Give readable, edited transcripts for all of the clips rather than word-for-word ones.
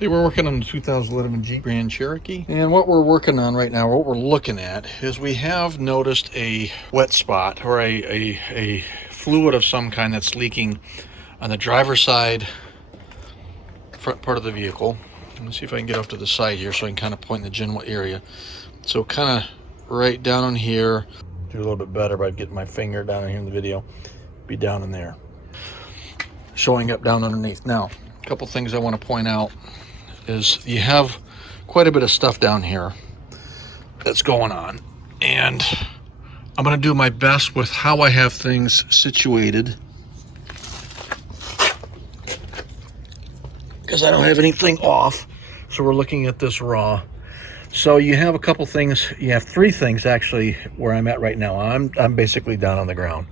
Hey, we're working on the 2011 Jeep Grand Cherokee, and what we're working on right now, what we're looking at, is we have noticed a wet spot or a fluid of some kind that's leaking on the driver's side front part of the vehicle. Let me see if I can get off to the side here so I can kind of point in the general area. So kind of right down on here, do a little bit better by getting my finger down in here in the video, be down in there, showing up down underneath. Now, a couple things I want to point out is you have quite a bit of stuff down here that's going on, and I'm going to do my best with how I have things situated because I don't have anything off. So we're looking at this raw. So you have a couple things, you have three things actually where I'm at right now. I'm basically down on the ground.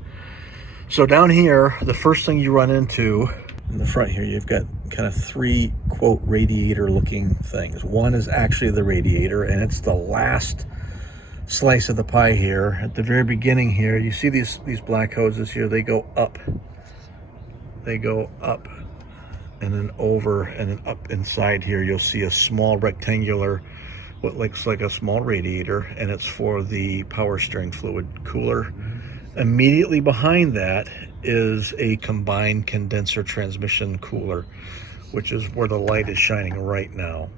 So down here, the first thing you run into in the front here, you've got kind of three, quote, radiator looking things. One is actually the radiator, and it's the last slice of the pie here. At the very beginning here, you see these black hoses here, they go up. They go up and then over and then up inside here. You'll see a small rectangular, what looks like a small radiator, and it's for the power steering fluid cooler. Immediately behind that is a combined condenser transmission cooler, which is where the light is shining right now.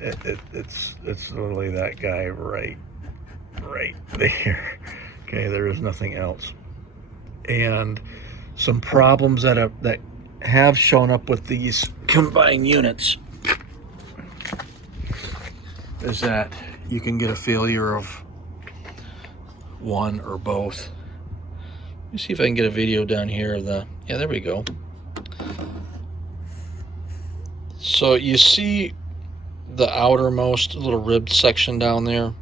It's literally that guy right there. Okay, there is nothing else. And some problems that have shown up with these combined units is that you can get a failure of one or both. Let me see if I can get a video down here of the, yeah, there we go. So you see the outermost little ribbed section down there,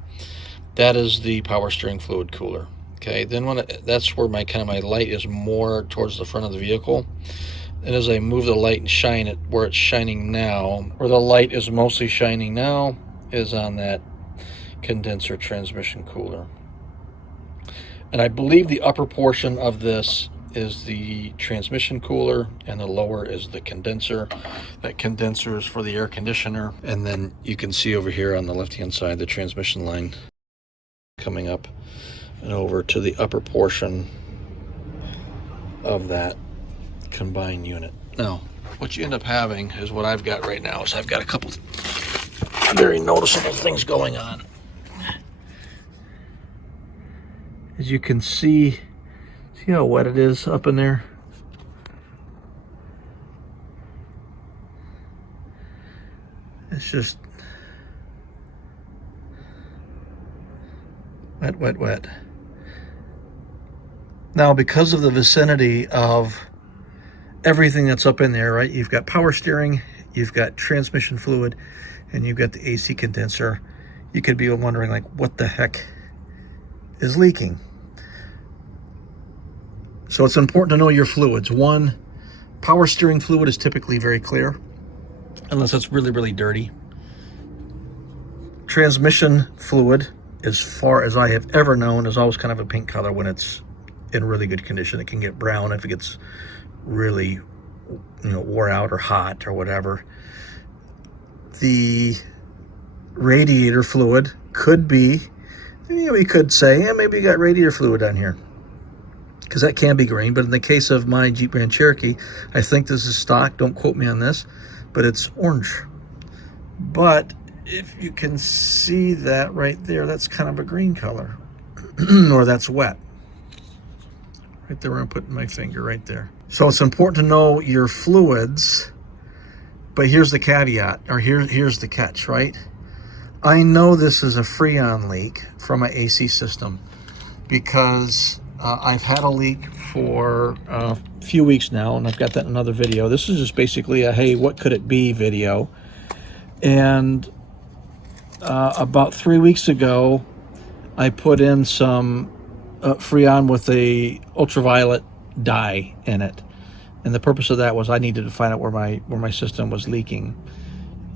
that is the power steering fluid cooler. Okay, then that's where my light is more towards the front of the vehicle. And as I move the light and shine it where it's shining now, where the light is mostly shining now, is on that condenser transmission cooler. And I believe the upper portion of this is the transmission cooler and the lower is the condenser. That condenser is for the air conditioner. And then you can see over here on the left-hand side, the transmission line coming up and over to the upper portion of that combined unit. Now, what you end up having is what I've got right now is I've got a couple very noticeable things going on. As you can see how wet it is up in there? It's just wet, wet, wet. Now, because of the vicinity of everything that's up in there, right? You've got power steering, you've got transmission fluid, and you've got the AC condenser. You could be wondering, like, what the heck is leaking? So it's important to know your fluids. One, power steering fluid is typically very clear, unless it's really, really dirty. Transmission fluid, as far as I have ever known, is always kind of a pink color when it's in really good condition. It can get brown if it gets really, wore out or hot or whatever. The radiator fluid could be, we could say, yeah, maybe you got radiator fluid on here, because that can be green. But in the case of my Jeep Grand Cherokee, I think this is stock, don't quote me on this, but it's orange. But if you can see that right there, that's kind of a green color, or that's wet. Right there where I'm putting my finger, right there. So it's important to know your fluids, but here's the caveat, or here's the catch, right? I know this is a Freon leak from my AC system because I've had a leak for a few weeks now, and I've got that in another video. This is just basically a, hey, what could it be video. And about 3 weeks ago, I put in some Freon with a ultraviolet dye in it. And the purpose of that was I needed to find out where my system was leaking.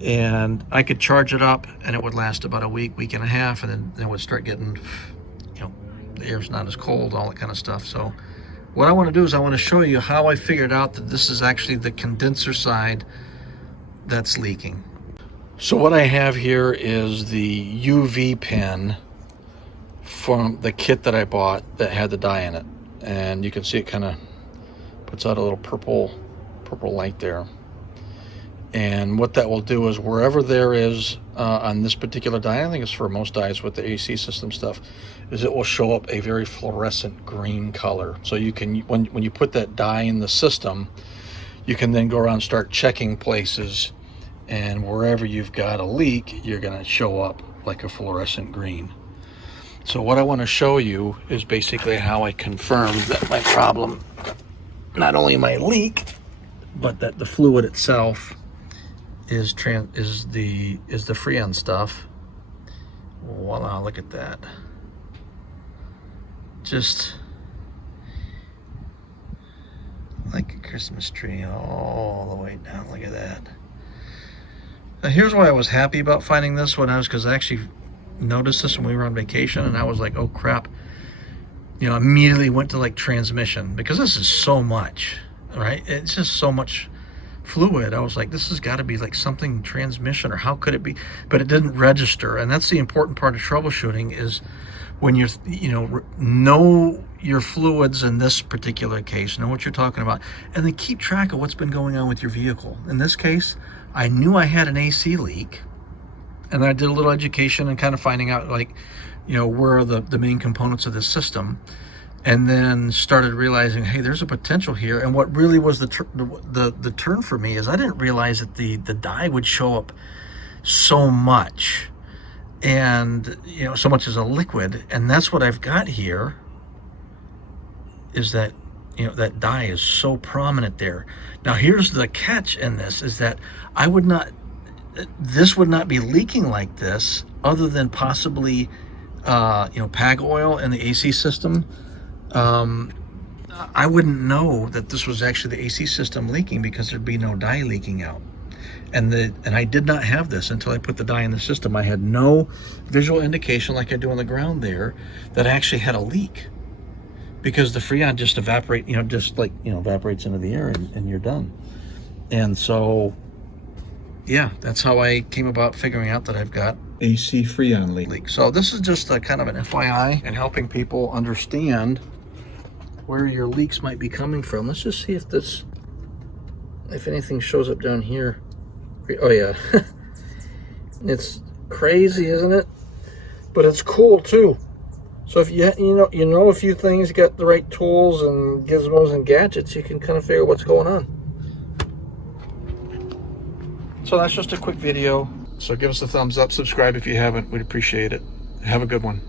And I could charge it up and it would last about a week, week and a half, and then it would start getting, the air's not as cold, all that kind of stuff. So what I want to do is I want to show you how I figured out that this is actually the condenser side that's leaking. So what I have here is the UV pen from the kit that I bought that had the dye in it, and you can see it kind of puts out a little purple light there. And what that will do is wherever there is on this particular dye, I think it's for most dyes with the AC system stuff, is it will show up a very fluorescent green color. So you can, when you put that dye in the system, you can then go around and start checking places, and wherever you've got a leak, you're going to show up like a fluorescent green. So what I want to show you is basically how I confirmed that my problem, not only my leak, but that the fluid itself is the Freon stuff. Voila, look at that. Just like a Christmas tree all the way down. Look at that. Now here's why I was happy about finding this one, because I actually noticed this when we were on vacation, and I was like, oh crap. You know, immediately went to like transmission, because this is so much, right? It's just so much fluid. I was like, this has got to be like something transmission, or how could it be? But it didn't register. And that's the important part of troubleshooting, is when you're, know your fluids in this particular case, know what you're talking about, and then keep track of what's been going on with your vehicle. In this case, I knew I had an AC leak, and I did a little education and kind of finding out, like, where are the main components of this system. And then started realizing, hey, there's a potential here. And what really was the turn for me is I didn't realize that the dye would show up so much, and so much as a liquid. And that's what I've got here, is that that dye is so prominent there. Now here's the catch in this, is that this would not be leaking like this, other than possibly PAG oil in the AC system. I wouldn't know that this was actually the AC system leaking, because there'd be no dye leaking out. And I did not have this until I put the dye in the system. I had no visual indication, like I do on the ground there, that I actually had a leak, because the Freon just evaporates into the air, and you're done. And so, yeah, that's how I came about figuring out that I've got AC Freon leak. So this is just a kind of an FYI, and helping people understand where your leaks might be coming from. Let's just see if anything shows up down here. Oh yeah. It's crazy, isn't it? But it's cool too. So if you know a few things, you got the right tools and gizmos and gadgets, you can kind of figure out what's going on. So that's just a quick video. So give us a thumbs up, subscribe if you haven't. We'd appreciate it. Have a good one.